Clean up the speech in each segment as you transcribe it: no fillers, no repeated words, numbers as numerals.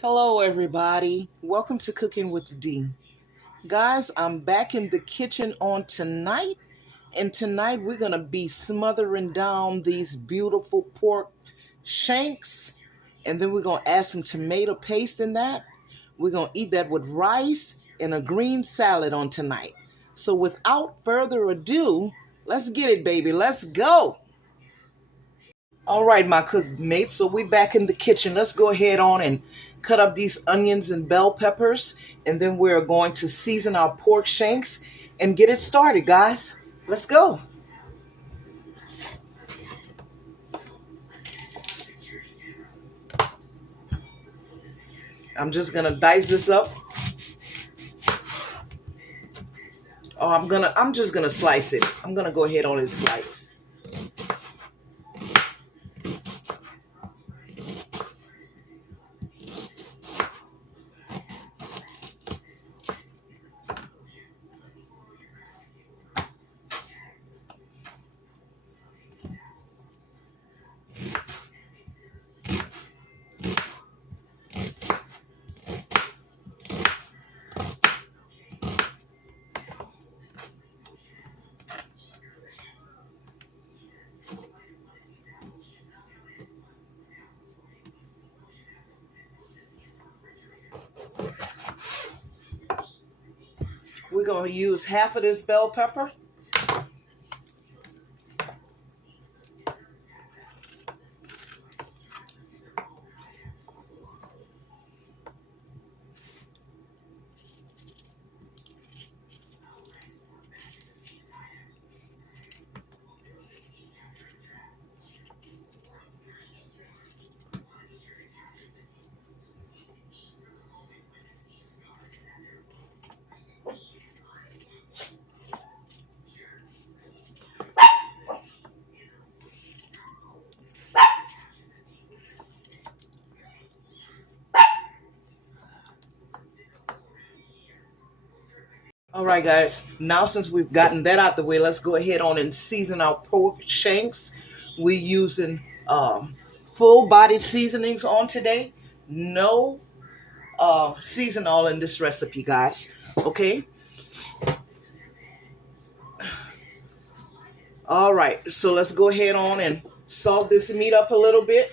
Hello, everybody. Welcome to Cooking with D. Guys, I'm back in the kitchen on tonight, and tonight we're going to be smothering down these beautiful pork shanks, and then we're going to add some tomato paste in that. We're going to eat that with rice and a green salad on tonight. So without further ado, let's get it, baby. Let's go. All right, my cook mates, so we back in the kitchen. Let's go ahead on and cut up these onions and bell peppers, and then we're going to season our pork shanks and get it started, guys. Let's go. I'm just gonna dice this up. Oh, I'm just gonna slice it. I'm gonna go ahead on and slice. We're gonna use half of this bell pepper. All right, guys. Now, since we've gotten that out the way, let's go ahead on and season our pork shanks. We're using full-body seasonings on today. No season all in this recipe, guys. Okay. All right. So let's go ahead on and salt this meat up a little bit.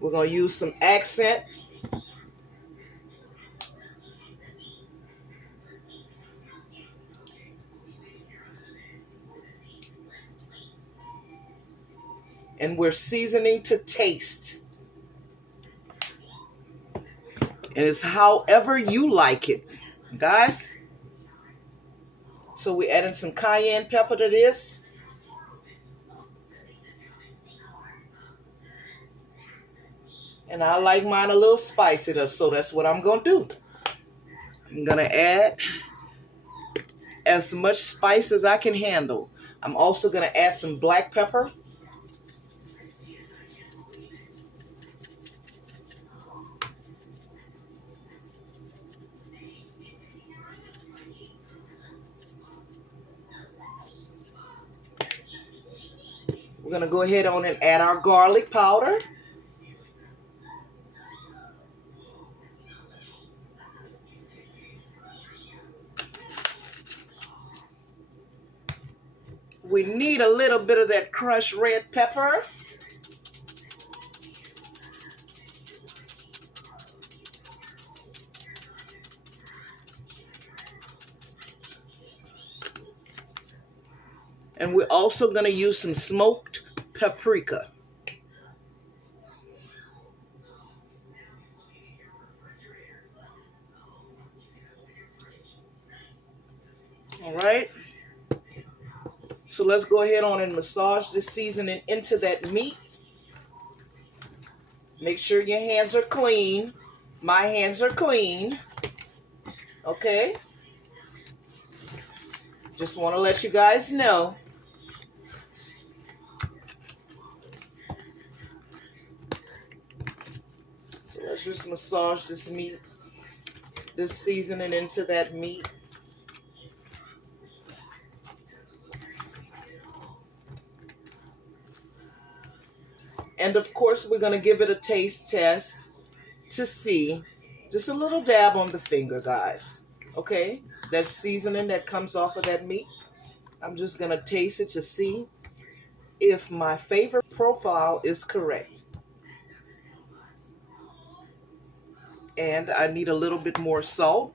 We're going to use some accent. And we're seasoning to taste. And it's however you like it, guys. So we're adding some cayenne pepper to this. And I like mine a little spicy, so that's what I'm going to do. I'm going to add as much spice as I can handle. I'm also going to add some black pepper. We're going to go ahead on and add our garlic powder. We need a little bit of that crushed red pepper. And we're also going to use some smoked paprika. All right. So let's go ahead on and massage this seasoning into that meat. Make sure your hands are clean. My hands are clean. Okay. Just want to let you guys know. So let's just massage this meat, this seasoning into that meat. And of course, we're going to give it a taste test to see. Just a little dab on the finger, guys. Okay? That seasoning that comes off of that meat. I'm just going to taste it to see if my favorite profile is correct. And I need a little bit more salt.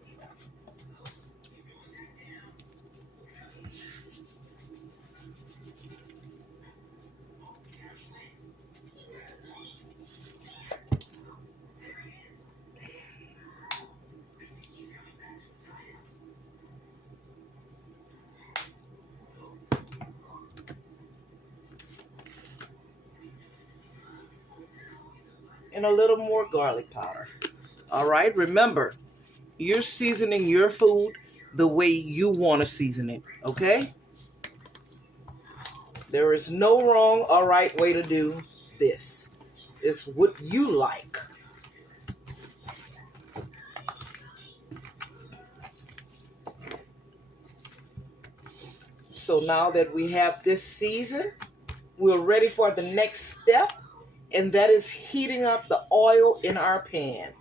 And a little more garlic powder. All right, remember, you're seasoning your food the way you want to season it, okay? There is no wrong or right way to do this. It's what you like. So now that we have this seasoned, we're ready for the next step, and that is heating up the oil in our pan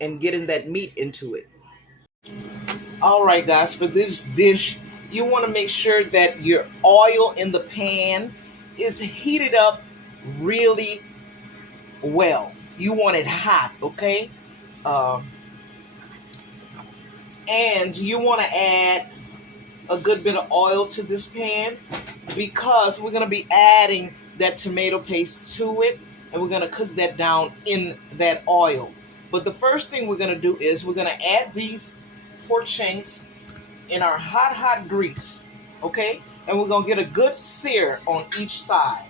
and getting that meat into it. All right, guys, for this dish, you want to make sure that your oil in the pan is heated up really well. You want it hot, okay? Um, and you want to add a good bit of oil to this pan because we're going to be adding that tomato paste to it, and we're going to cook that down in that oil. But the first thing we're going to do is we're going to add these pork shanks in our hot grease, okay? And we're going to get a good sear on each side.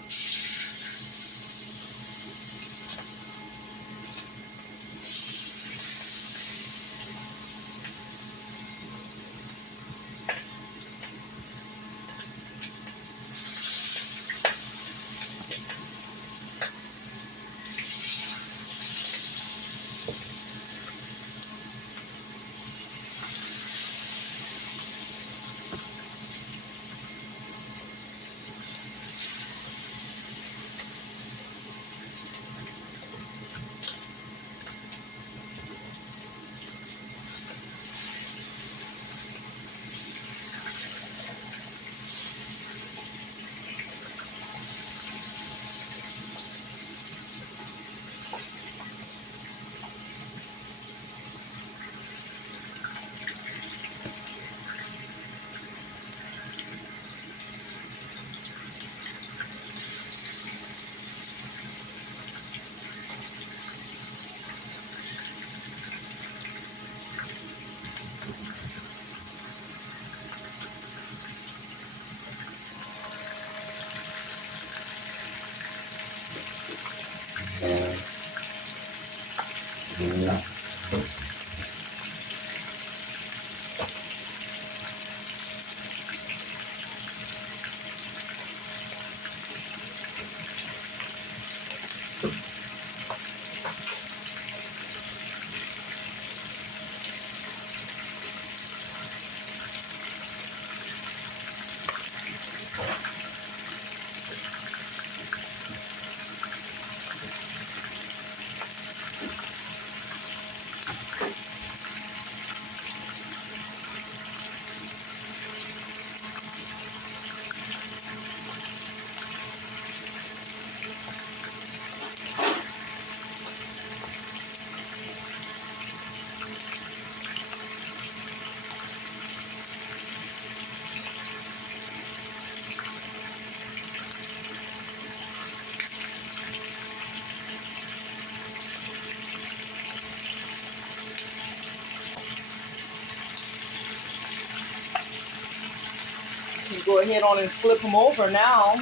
You can go ahead on and flip them over now.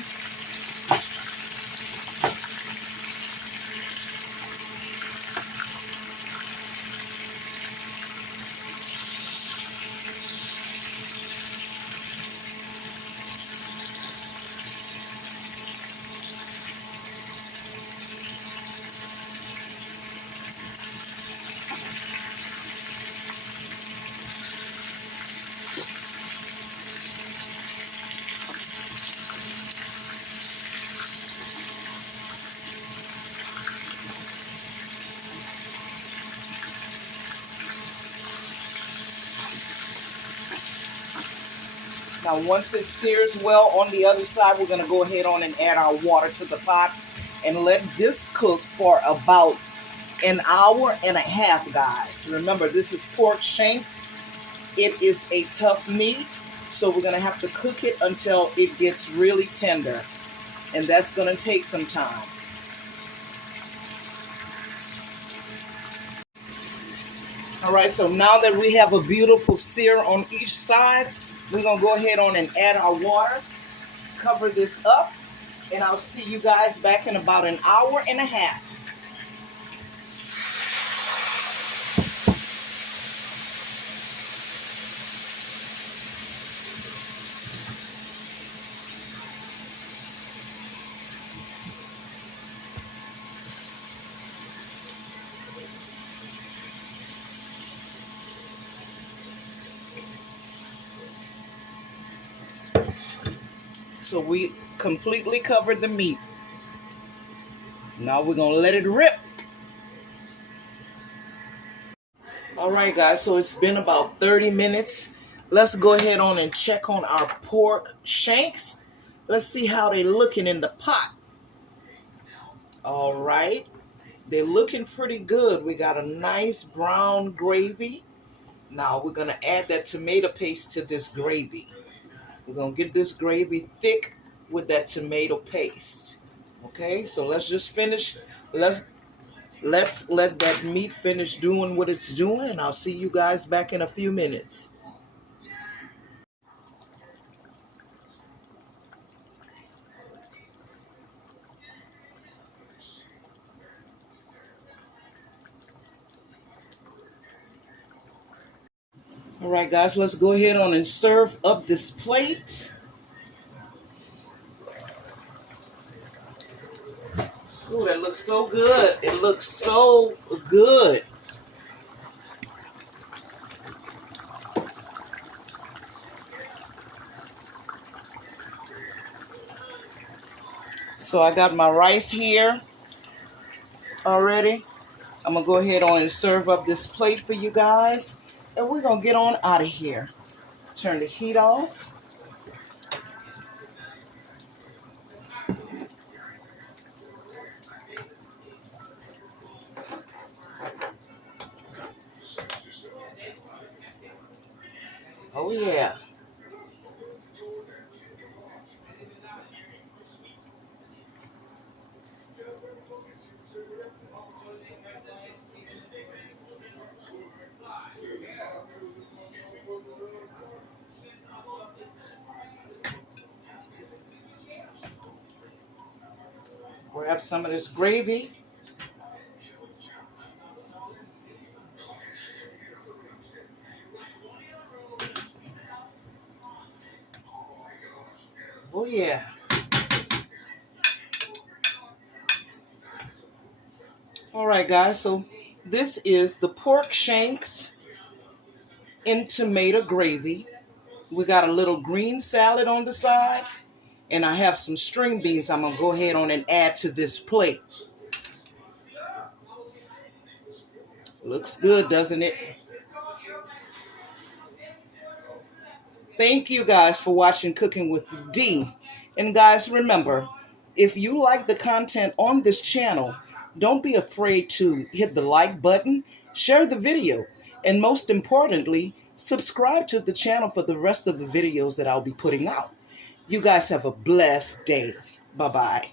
Now once it sears well on the other side, we're going to go ahead on and add our water to the pot and let this cook for about an hour and a half, guys. Remember, this is pork shanks. It is a tough meat, so we're going to have to cook it until it gets really tender, and that's going to take some time. All right, so now that we have a beautiful sear on each side, we're going to go ahead on and add our water, cover this up, and I'll see you guys back in about an hour and a half. So we completely covered the meat. Now we're going to let it rip. All right, guys, so it's been about 30 minutes. Let's go ahead on and check on our pork shanks. Let's see how they're looking in the pot. All right, they're looking pretty good. We got a nice brown gravy. Now we're going to add that tomato paste to this gravy. We're going to get this gravy thick with that tomato paste. Okay, so let's just finish. Let's let that meat finish doing what it's doing, and I'll see you guys back in a few minutes. All right, guys, let's go ahead on and serve up this plate. Ooh, that looks so good. It looks so good. So I got my rice here already. I'm going to go ahead on and serve up this plate for you guys. And we're going to get on out of here. Turn the heat off. Oh, yeah. Grab some of this gravy. Oh, yeah. All right, guys, so this is the pork shanks in tomato gravy. We got a little green salad on the side, and I have some string beans I'm going to go ahead on and add to this plate. Looks good, doesn't it? Thank you guys for watching Cooking with D. And guys, remember, if you like the content on this channel, don't be afraid to hit the like button, share the video, and most importantly, subscribe to the channel for the rest of the videos that I'll be putting out. You guys have a blessed day. Bye-bye.